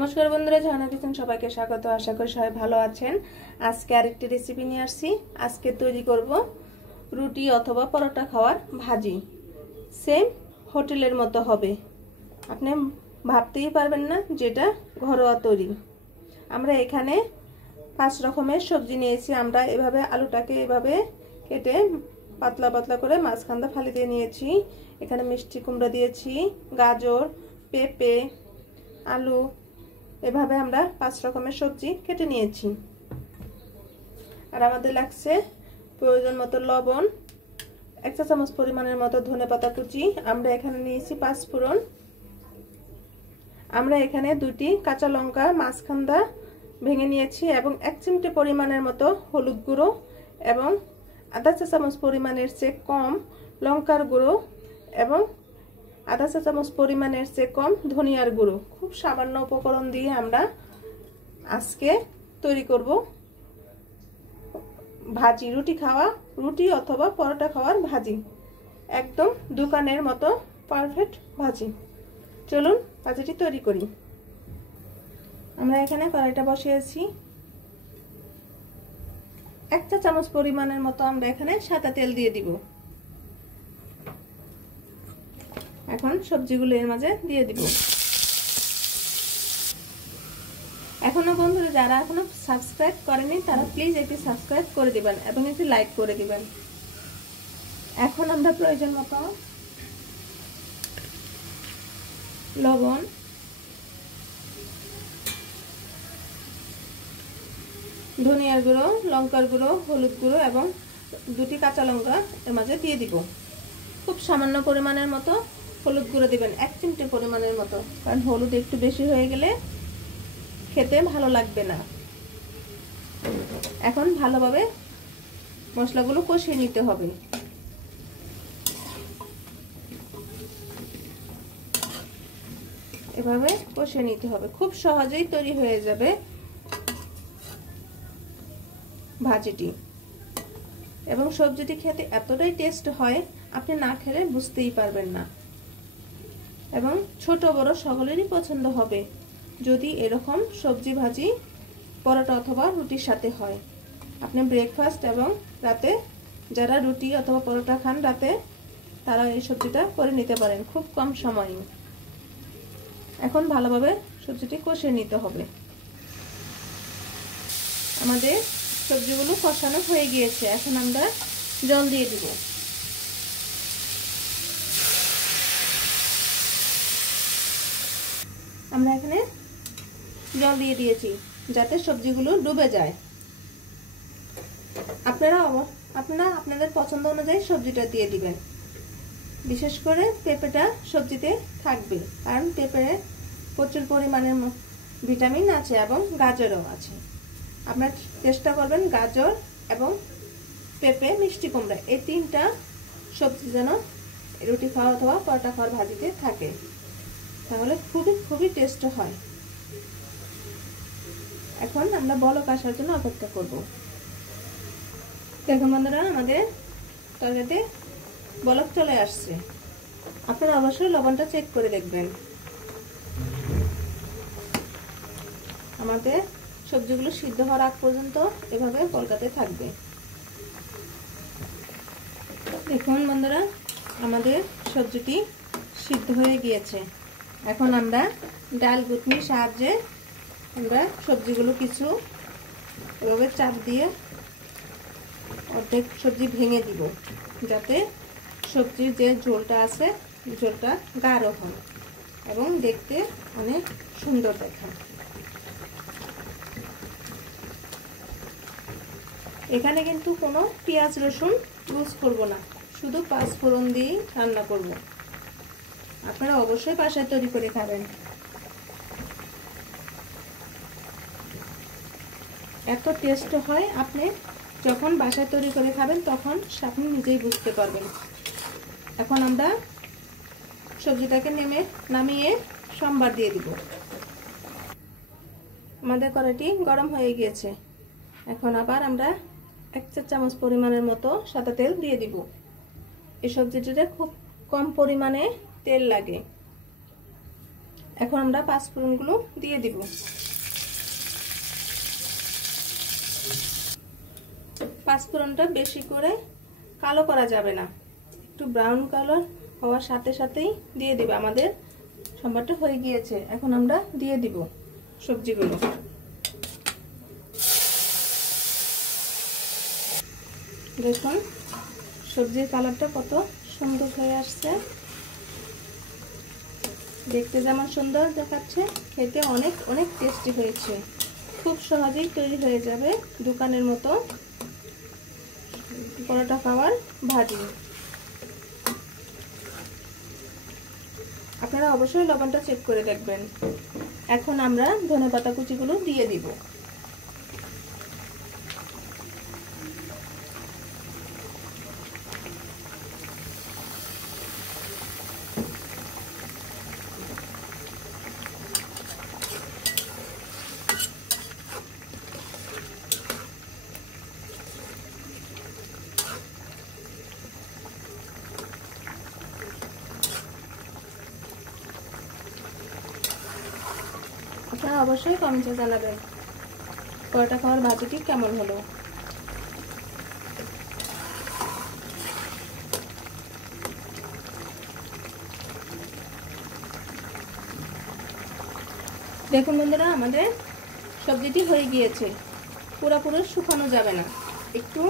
নমস্কার বন্ধুরা, ঝর্ণা কিচেন সবাইকে স্বাগত। আশা করি সবাই ভালো আছেন। আজকে আরেকটি রেসিপি নিয়ে আসছি। আজকে তৈরি করব রুটি অথবা পরোটা খাওয়ার ভাজি। সেম হোটেলের মতো হবে, আপনি ভাবতেই পারবেন না যেটা ঘরোয়া তৈরি। আমরা এখানে 5 রকমের সবজি নিয়েছি। আমরা এভাবে আলুটাকে এভাবে কেটে পাতলা পাতলা করে মাঝখানটা ফালি দিয়ে নিয়েছি। এখানে মিষ্টি কুমড়া দিয়েছি, গাজর, পেঁপে, আলু, এভাবে আমরা 5 রকমের সবজি কেটে নিয়েছি। আর আমাদের লাগছে প্রয়োজন মতো লবণ, 1 চা চামচ পরিমাণের মতো ধনেপাতা কুচি। আমরা এখানে নিয়েছি 5 ফোড়ন। আমরা এখানে 2টি কাঁচা লঙ্কা মাঝখানটা ভেঙে নিয়েছি এবং 1 চিমটে পরিমাণের মতো হলুদ গুঁড়ো এবং আধা চা চামচ পরিমাণের চেয়ে কম লঙ্কার গুঁড়ো এবং আধা চা চামচ পরিমাণের চেয়ে কম ধনিয়ার গুঁড়ো। খুব সামান্য উপকরণ দিয়ে আমরা আজকে তৈরি করব ভাজি, রুটি অথবা পরোটা খাওয়ার ভাজি। একদম দোকানের মতো পারফেক্ট ভাজি। চলুন ভাজিটি তৈরি করি। আমরা এখানে কড়াইটা বসিয়েছি। 1 চা চামচ পরিমাণের মতো আমরা এখানে সাদা তেল দিয়ে দিব। এখন সবজিগুলো এর মাঝে দিয়ে দিব। এখনো বন্ধুরা যারা এখনো সাবস্ক্রাইব করেনি তারা প্লিজ একটি সাবস্ক্রাইব করে দিবেন এবং একটি লাইক করে দিবেন। এখন আমরা প্রয়োজন মতো লবণ, ধনিয়ার গুঁড়ো, লঙ্কার গুঁড়ো, হলুদ গুঁড়ো এবং 2টি কাঁচা লঙ্কা এর মাঝে দিয়ে দিব। খুব সামান্য পরিমাণের মতো হলুদ গুঁড়ো দিবেন, 1 চিমটে পরিমাণের মতো, কারণ হলুদ একটু বেশি হয়ে গেলে খেতে ভালো লাগবে না। এখন ভালোভাবে মশলাগুলো কষিয়ে নিতে হবে। এভাবে কষিয়ে নিতে হবে, খুব সহজেই তৈরি হয়ে যাবে ভাজিটি। এবং সবজিটি খেতে এতটাই টেস্ট হয় আপনি না খেলে বুঝতেই পারবেন না। এবং ছোট বড় সকলেরই পছন্দ হবে যদি এরকম সবজি ভাজি পরোটা অথবা রুটির সাথে হয়। আপনি ব্রেকফাস্ট এবং রাতে যারা রুটি অথবা পরোটা খান রাতে, তারা এই সবজিটা করে নিতে পারেন খুব কম সময়ে। এখন ভালোভাবে সবজিটি কষিয়ে নিতে হবে। আমাদের সবজিগুলো কষানো হয়ে গিয়েছে। এখন আমরা জল দিয়ে দিব। আমরা এখানে জল দিয়ে দিয়েছি যাতে সবজিগুলো ডুবে যায়। আপনারা আপনাদের পছন্দ অনুযায়ী সবজিটা দিয়ে দিবেন। বিশেষ করে পেঁপেটা সবজিতে থাকবে, কারণ পেঁপে প্রচুর পরিমাণের ভিটামিন আছে এবং গাজরও আছে। আপনারা চেষ্টা করবেন গাজর এবং পেঁপে, মিষ্টি কুমড়া এই 3টা সবজি যেন রুটি খাওয়া অথবা পরোটা খাওয়ার ভাজিতে থাকে, তাহলে খুবই টেস্ট হয়। এখন আমরা বলক আসার জন্য অপেক্ষা করব। দেখুন বন্ধুরা, আমাদের তরকারিতে বলক চলে আসছে। আপনারা অবশ্যই লবণটা চেক করে দেখবেন। আমাদের সবজিগুলো সিদ্ধ হওয়ার আগ পর্যন্ত এভাবে কলকাতে থাকবে। দেখুন বন্ধুরা, আমাদের সবজিটি সিদ্ধ হয়ে গিয়েছে। এখন আমরা ডাল ঘুটনির সাহায্যে আমরা সবজিগুলো কিছু এভাবে চাপ দিয়ে অর্ধেক সবজি ভেঙে দিব, যাতে সবজির যে ঝোলটা আছে ঝোলটা গাঢ় হয় এবং দেখতে অনেক সুন্দর দেখায়। এখানে কিন্তু কোনো পেঁয়াজ রসুন ইউজ করব না, শুধু 5 ফোড়ন দিয়ে রান্না করব। আপনারা অবশ্যই বাসায় তৈরি করে খাবেন। এত টেস্ট হয়, আপনি যখন বাসায় তৈরি করে খাবেন তখন আপনি নিজেই বুঝতে পারবেন। এখন আমরা সবজিটাকে নামিয়ে সম্বার দিয়ে দিব। আমাদের কড়াইটি গরম হয়ে গিয়েছে। এখন আবার আমরা 1 চা চামচ পরিমাণের মতো সাদা তেল দিয়ে দিব। এই সবজিটিতে খুব কম পরিমাণে তেল লাগে। এখন আমরা পাঁচফোড়নগুলো দিয়ে দিব। পাঁচফোড়নটা বেশি করে কালো করা যাবে না, একটু ব্রাউন কালার হওয়ার সাথে সাথেই দিয়ে দিব। আমাদের সম্বারটা হয়ে গিয়েছে, এখন আমরা দিয়ে দিব সবজিগুলো। দেখুন সবজির কালারটা কত সুন্দর হয়ে আসছে, দেখতে যেমন সুন্দর দেখাচ্ছে, খেতে অনেক অনেক টেস্টি হয়েছে। খুব সহজেই তৈরি হয়ে যাবে দোকানের মতো পরোটা খাওয়ার ভাজি। আপনারা অবশ্যই লবণটা চেক করে দেখবেন। এখন আমরা ধনেপাতা কুচিগুলো দিয়ে দিব। আপনারা অবশ্যই কমেন্টে জানাবেন পরোটা খাওয়ার ভাজিটি কেমন হলো। দেখুন বন্ধুরা, আমাদের সবজিটি হয়ে গিয়েছে, পুরোপুরি শুকানো যাবে না, একটু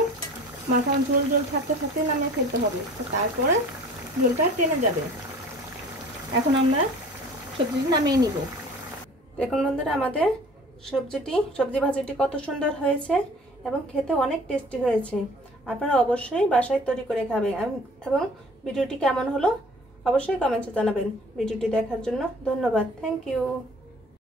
মাখানো ঝোল ঝোল থাকতে থাকতে নামিয়ে ফেলতে হবে, তারপরে ঝোলটা টেনে যাবে। এখন আমরা সবজিটি নামিয়ে নিব। দেখুন বন্ধুরা, আমাদের সবজি ভাজিটি কত সুন্দর হয়েছে এবং খেতে অনেক টেস্টি হয়েছে। আপনারা অবশ্যই বাসায় তৈরি করে খাবেন এবং ভিডিওটি কেমন হলো অবশ্যই কমেন্টে জানাবেন। ভিডিওটি দেখার জন্য ধন্যবাদ। Thank you.